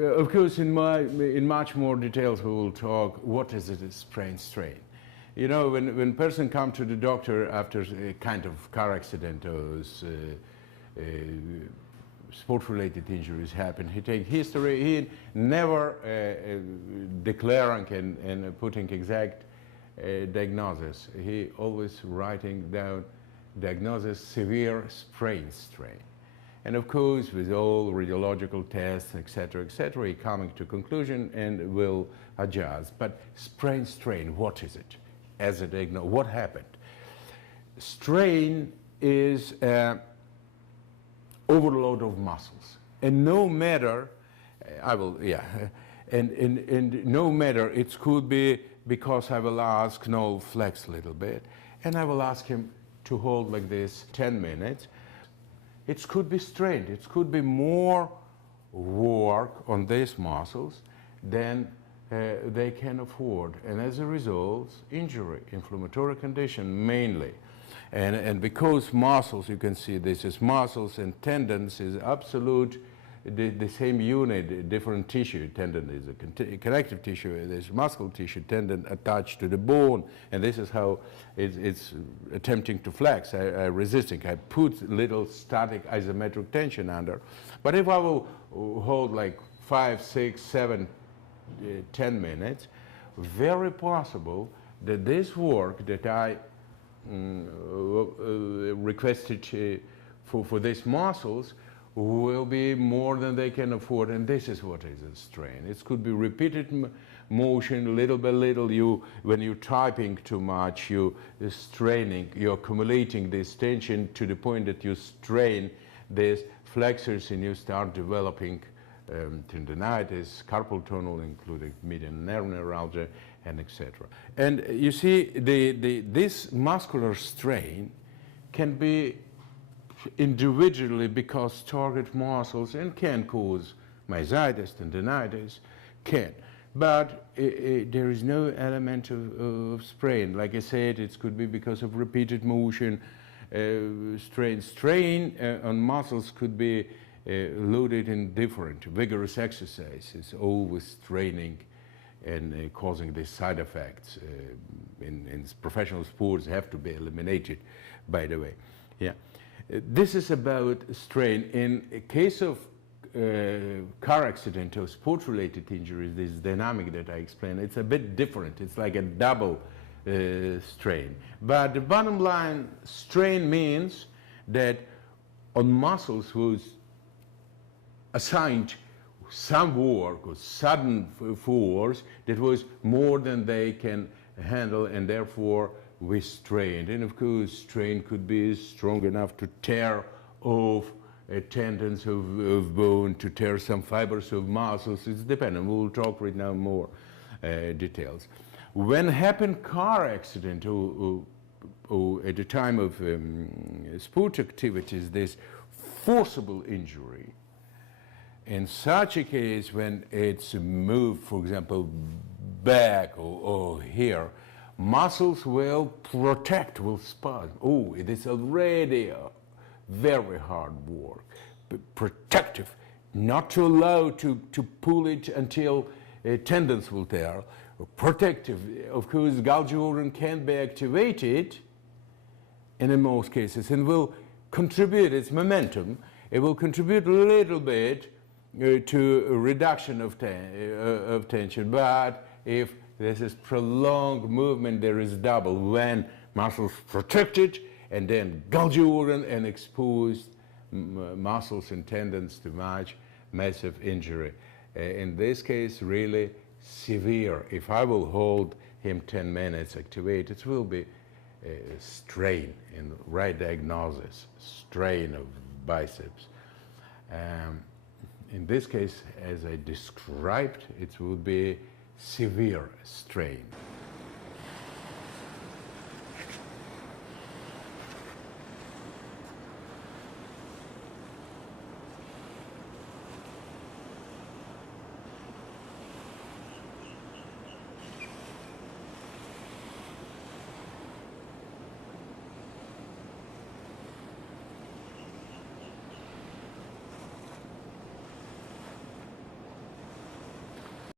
Of course, in much more details we will talk what is it, a sprain strain. You know, when person come to the doctor after a kind of car accident or sport-related injuries happen, he take history, he never declaring and putting exact diagnosis. He always writing down diagnosis severe sprain strain. And of course, with all radiological tests, etc., he coming to conclusion and will adjust. But sprain strain, what is it? As a diagnosis, what happened? Strain is overload of muscles, and no matter, and no matter, it could be because I will ask Noel flex a little bit, and I will ask him to hold like this 10 minutes. It could be strained. It could be more work on these muscles than they can afford. And as a result, injury, inflammatory condition mainly. And because muscles, you can see this is muscles and tendons is absolute, the same unit, different tissue. Tendon is a connective tissue, there's muscle tissue, tendon attached to the bone, and this is how it's attempting to flex, resisting. I put little static isometric tension under. But if I will hold like 5, 6, 7, 10 minutes, very possible that this work that I requested for these muscles will be more than they can afford, and this is what is a strain. It could be repeated motion, little by little. When you're typing too much, you're straining, you're accumulating this tension to the point that you strain these flexors and you start developing tendinitis, carpal tunnel, including median nerve neuralgia, and etc. And you see, this muscular strain can be individually because target muscles and can cause myositis, tendinitis, can. But there is no element of strain. Like I said, it could be because of repeated motion, strain. Strain on muscles could be loaded in different vigorous exercises, always straining and causing these side effects. In professional sports have to be eliminated, by the way. Yeah. This is about strain. In a case of car accident or sport-related injuries, this dynamic that I explained, it's a bit different. It's like a double strain. But the bottom line, strain means that on muscles who's assigned some work or sudden force that was more than they can handle, and therefore we strained. And of course, strain could be strong enough to tear off tendons of bone, to tear some fibers of muscles. It's dependent. We'll talk right now more details. When happened car accident or at the time of sport activities, this forcible injury, in such a case when it's moved, for example, back or here, muscles will protect, will spasm. Oh, it is already very hard work. Protective, not to allow to pull it until tendons will tear. Protective, of course, Golgi organ can be activated, and in most cases, and will contribute its momentum. It will contribute a little bit to a reduction of tension, but if this is prolonged movement, there is double. When muscles protected and then Golgi organ and exposed muscles and tendons to much massive injury. In this case, really severe. If I will hold him 10 minutes, activate, it will be strain in right diagnosis, strain of biceps. In this case, as I described, it will be severe strain.